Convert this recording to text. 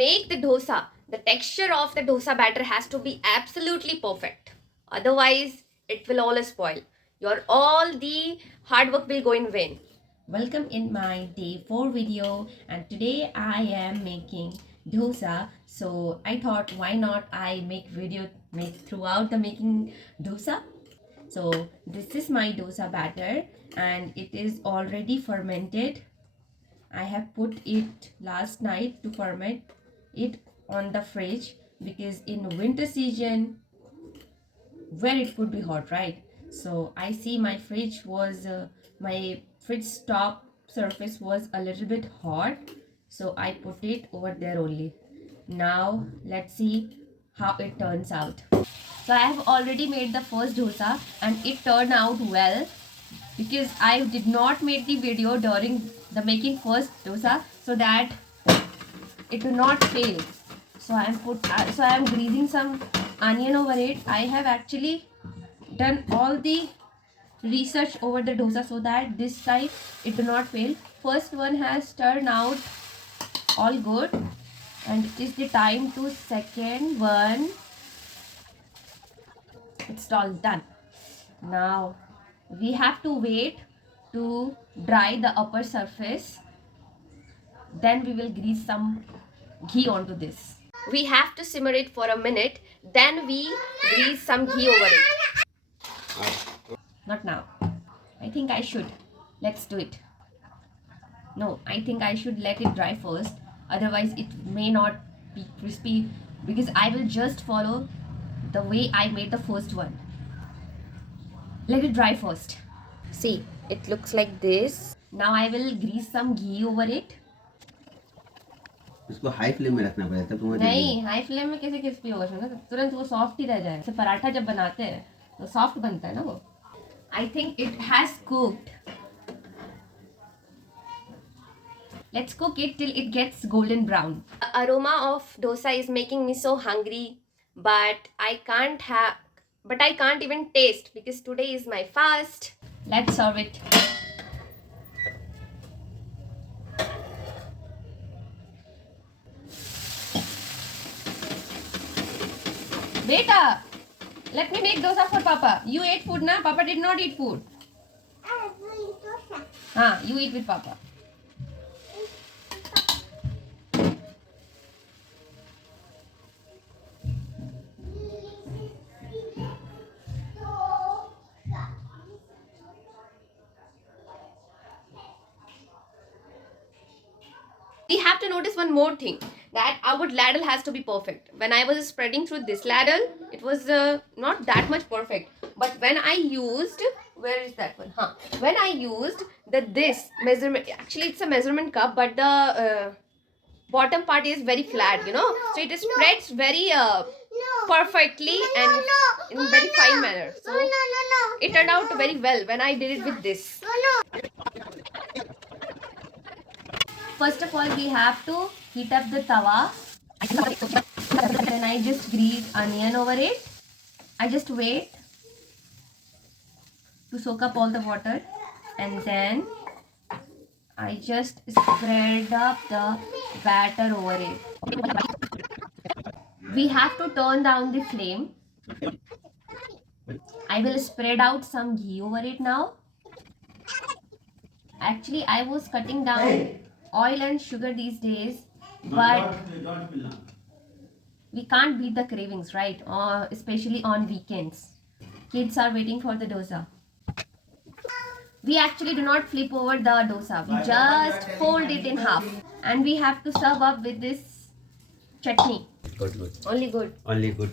make the dosa, the texture of the dosa batter has to be absolutely perfect. Otherwise, it will all spoil. Your all the hard work will go in vain. Welcome in my day 4 video, and today I am making dosa. So I thought, why not I make throughout the making dosa. So this is my dosa batter and it is already fermented. I have put it last night to ferment it on the fridge because in winter season where it could be hot, right? So I see my fridge top surface was a little bit hot, so I put it over there only. Now let's see how it turns out. So I have already made the first dosa and it turned out well because I did not make the video during the making first dosa so that it do not fail. So I am greasing some onion over it. I have actually done all the research over the dosa so that this time it do not fail. First one has turned out all good and it is the time to second one. It's all done. Now we have to wait to dry the upper surface, then we will grease some ghee onto this. We have to simmer it for a minute, then we grease some ghee over it. Not now. I think I should. Let's do it. No, I think I should let it dry first. Otherwise, it may not be crispy because I will just follow the way I made the first one. Let it dry first. See, it looks like this. Now I will grease some ghee over it. इसको high flame में रखना पड़ेगा तब तुम्हारे नहीं, high flame में कैसे crispy होगा ना, तुरंत वो सॉफ्ट ही रह जाए. जैसे पराठा जब बनाते हैं तो सॉफ्ट बनता है ना वो. I think it has cooked. Let's cook it till it gets golden brown. The aroma of dosa is making me so hungry, but I can't even taste because today is my fast. Let's serve it. Beta, let me make dosa for Papa. You ate food, na? Papa did not eat food. You eat with Papa. We have to notice one more thing, that our ladle has to be perfect. When I was spreading through this ladle, it was not that much perfect. But when I used, where is that one? When I used this measurement, actually it's a measurement cup, but the bottom part is very flat, so it spreads very perfectly and in very fine manner. So it turned out very well when I did it with this. First of all, we have to heat up the tawa. Then I just grease onion over it. I just wait to soak up all the water. And then I just spread up the batter over it. We have to turn down the flame. I will spread out some ghee over it now. Actually, I was cutting down oil and sugar these days, but we can't beat the cravings, right? Especially on weekends. Kids are waiting for the dosa. We actually do not flip over the dosa. We just fold it in half. And we have to serve up with this chutney. Good. Only good. Only good.